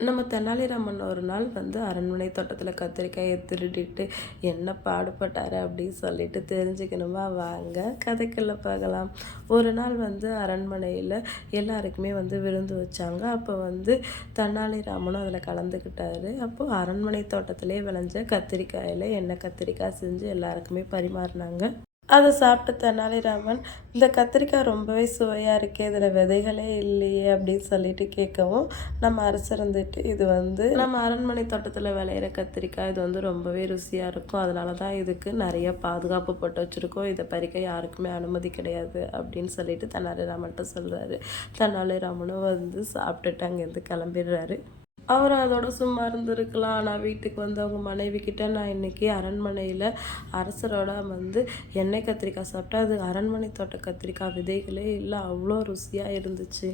நம்ம தெனாலிராமன் ஒரு நாள் வந்து அரண்மனை தோட்டத்தில் கத்திரிக்காயை திருடிட்டு என்ன பாடுபட்டாரு அப்படின்னு சொல்லிட்டு தெரிஞ்சுக்கணுமா, வாங்க கதைக்குள்ள பார்க்கலாம். ஒரு நாள் வந்து அரண்மனையில் எல்லாருக்குமே வந்து விருந்து வச்சாங்க. அப்போ வந்து தெனாலிராமனும் அதில் கலந்துக்கிட்டாரு. அப்போது அரண்மனை தோட்டத்திலே விளைஞ்ச கத்திரிக்காயில் எண்ணெய் கத்திரிக்காய் செஞ்சு எல்லாருக்குமே பரிமாறினாங்க. அதை சாப்பிட்ட தெனாலிராமன், இந்த கத்திரிக்காய் ரொம்பவே சுவையாக இருக்கே, இதில் விதைகளே இல்லையே அப்படின்னு சொல்லிட்டு கேட்கவும், நம்ம அரசர் வந்துட்டு இது வந்து நம்ம அரண்மனை தோட்டத்தில் விளையிற கத்திரிக்காய், இது வந்து ரொம்பவே ருசியாக இருக்கும், அதனால தான் இதுக்கு நிறைய பாதுகாப்பு போட்டு வச்சுருக்கோம், இதை பறிக்க யாருக்குமே அனுமதி கிடையாது அப்படின்னு சொல்லிட்டு தெனாலிராமன்ட்ட சொல்கிறாரு. தெனாலிராமனும் வந்து சாப்பிட்டுட்டு அங்கேருந்து கிளம்பிடுறாரு. அவர் அதோட சும்மா இருந்திருக்கலாம். ஆனால் வீட்டுக்கு வந்து அவங்க மனைவி கிட்ட, நான் இன்னைக்கு அரண்மனையில் அரசரோட வந்து எண்ணெய் கத்திரிக்காய் சாப்பிட்டா, அது அரண்மனை தோட்ட கத்திரிக்காய் விதைகளே இல்லை, அவ்வளோ ருசியாக இருந்துச்சு,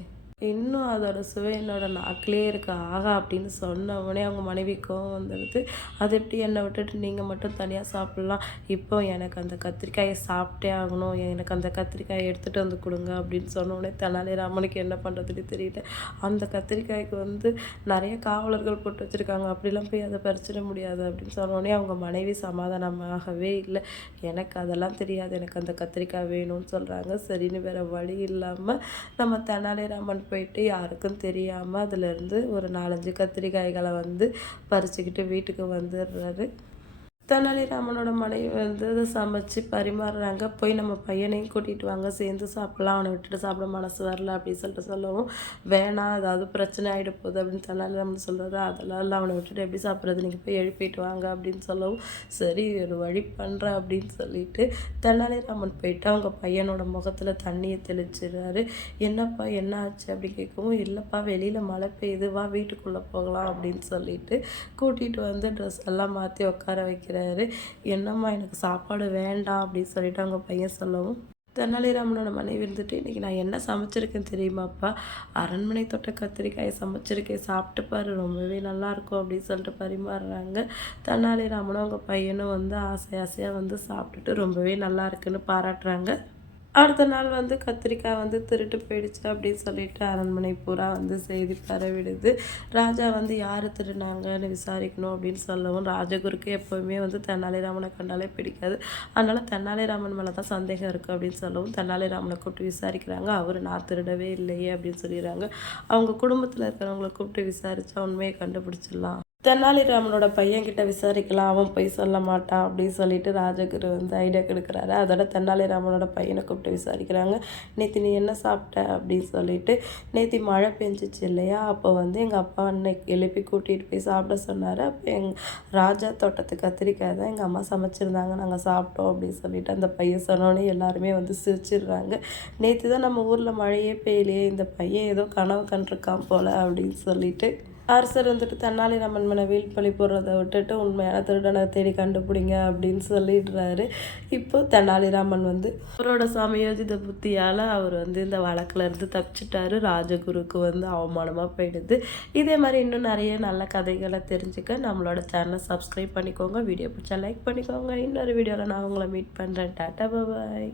இன்னும் அதோட சுவை என்னோட நாக்கிலே இருக்கு, ஆகா அப்படின்னு சொன்ன உடனே அவங்க மனைவி கோவம் வந்துடுது. அது எப்படி என்னை விட்டுட்டு நீங்கள் மட்டும் தனியாக சாப்பிட்லாம், இப்போ எனக்கு அந்த கத்திரிக்காயை சாப்பிட்டே ஆகணும், எனக்கு அந்த கத்திரிக்காயை எடுத்துகிட்டு வந்து கொடுங்க அப்படின்னு சொன்ன உடனே தெனாலிராமனுக்கு என்ன பண்ணுறதுன்னு தெரியல. அந்த கத்திரிக்காய்க்கு வந்து நிறைய காவலர்கள் போட்டு வச்சுருக்காங்க, அப்படிலாம் போய் அதை பறிச்சிட முடியாது அப்படின்னு சொன்ன உடனே அவங்க மனைவி சமாதானமாகவே இல்லை. எனக்கு அதெல்லாம் தெரியாது, எனக்கு அந்த கத்திரிக்காய் வேணும்னு சொல்கிறாங்க. சரின்னு வேறு வழி இல்லாமல் நம்ம தெனாலிராமன் போயிட்டு யாருக்கும் தெரியாமல் அதுலேருந்து ஒரு 4-5 கத்திரிக்காய்களை வந்து பறிச்சுக்கிட்டு வீட்டுக்கு வந்துடுறாரு. தெனாலிராமனோட மனைவி வந்து அதை சமைச்சு பரிமாறுறாங்க. போய் நம்ம பையனையும் கூட்டிகிட்டு வாங்க, சேர்ந்து சாப்பிட்லாம், அவனை விட்டுட்டு சாப்பிட மனசு வரல அப்படின்னு சொல்லிட்டு சொல்லவும், வேணாம் ஏதாவது பிரச்சனை ஆகிட போகுது அப்படின்னு தெனாலிராமன் சொல்கிறாரு. அதெல்லாம் இல்லை, அவனை விட்டுட்டு எப்படி சாப்பிட்றது, நீங்கள் போய் எழுப்பிட்டு வாங்க அப்படின்னு சொல்லவும், சரி ஒரு வழி பண்ணுறேன் அப்படின்னு சொல்லிட்டு தெனாலிராமன் போயிட்டு அவங்க பையனோட முகத்தில் தண்ணியை தெளிச்சிடுறாரு. என்னப்பா என்ன ஆச்சு அப்படி கேட்கவும், இல்லைப்பா வெளியில் மழை பெய்யுது, வா வீட்டுக்குள்ளே போகலாம் அப்படின்னு சொல்லிட்டு கூட்டிகிட்டு வந்து ட்ரெஸ் எல்லாம் மாற்றி உட்கார வைக்கிறாரு. என்னம்மா எனக்கு சாப்பாடு வேண்டாம் அப்படின்னு சொல்லிட்டு அவங்க பையன் சொல்லவும், தெனாலிராமனோட மனைவி இருந்துட்டு, இன்றைக்கி நான் என்ன சமைச்சிருக்கேன் தெரியுமாப்பா, அரண்மனை தோட்ட கத்திரிக்காயை சமைச்சிருக்கேன், சாப்பிட்டு பாரு ரொம்பவே நல்லாயிருக்கும் அப்படின்னு சொல்லிட்டு பரிமாறுறாங்க. தெனாலிராமனும் அவங்க பையனும் வந்து ஆசையாக வந்து சாப்பிட்டுட்டு ரொம்பவே நல்லா இருக்குன்னு பாராட்டுறாங்க. அடுத்த நாள் வந்து கத்திரிக்காய் வந்து திருட்டு போயிடுச்சு அப்படின்னு சொல்லிட்டு அரண்மனை பூரா வந்து செய்தி பரவிடுது. ராஜா வந்து யார் திருடினாங்கன்னு விசாரிக்கணும் அப்படின்னு சொல்லவும், ராஜகுருக்கு எப்போவுமே வந்து தெனாலிராமனை கண்டாலே பிடிக்காது, அதனால் தெனாலிராமன் மேலே தான் சந்தேகம் இருக்குது அப்படின்னு சொல்லவும், தெனாலிராமனை கூப்பிட்டு விசாரிக்கிறாங்க. அவர் நான் திருடவே இல்லையே அப்படின்னு சொல்லிடுறாங்க. அவங்க குடும்பத்தில் இருக்கிறவங்கள கூப்பிட்டு விசாரித்தா உண்மையை கண்டுபிடிச்சிடலாம், தெனாலிராமனோட பையன்கிட்ட விசாரிக்கலாம், அவன் போய் சொல்ல மாட்டான் அப்படின்னு சொல்லிட்டு ராஜகுரு வந்து ஐடியா கொடுக்குறாரு. அதோட தெனாலிராமனோட பையனை கூப்பிட்டு விசாரிக்கிறாங்க. நேற்று நீ என்ன சாப்பிட்ட அப்படின்னு சொல்லிட்டு, நேற்று மழை பெஞ்சிச்சு இல்லையா, அப்போ வந்து எங்கள் அப்பா அன்னைக்கு எழுப்பி கூட்டிகிட்டு போய் சாப்பிட சொன்னார், அப்போ ராஜா தோட்டத்து கத்திரிக்காய் தான் எங்கள் அம்மா சமைச்சிருந்தாங்க, நாங்கள் சாப்பிட்டோம் அப்படின்னு சொல்லிட்டு அந்த பையன் சொன்னோன்னே எல்லாருமே வந்து சிரிச்சிடுறாங்க. நேற்று தான் நம்ம ஊரில் மழையே பெய்யலையே, இந்த பையன் ஏதோ கனவு கண்டிருக்கான் போல் அப்படின்னு சொல்லிட்டு அரசர் வந்துட்டு தெனாலிராமன் மேலே வீழ்பழி போடுறதை விட்டுட்டு உண்மையான திருடனை தேடி கண்டுபிடிங்க அப்படின்னு சொல்லிடுறாரு. இப்போ தெனாலிராமன் வந்து அவரோட சமயோஜித புத்தியால் அவர் வந்து இந்த வழக்கில் இருந்து தப்பிச்சிட்டாரு. ராஜகுருக்கு வந்து அவமானமாக போயிடுது. இதே மாதிரி இன்னும் நிறைய நல்ல கதைகளை தெரிஞ்சுக்க நம்மளோட சேனலை சப்ஸ்கிரைப் பண்ணிக்கோங்க, வீடியோ பிடிச்சா லைக் பண்ணிக்கோங்க. இன்னொரு வீடியோவில் நான் உங்களை மீட் பண்ணுறேன். டாட்டா பாய்.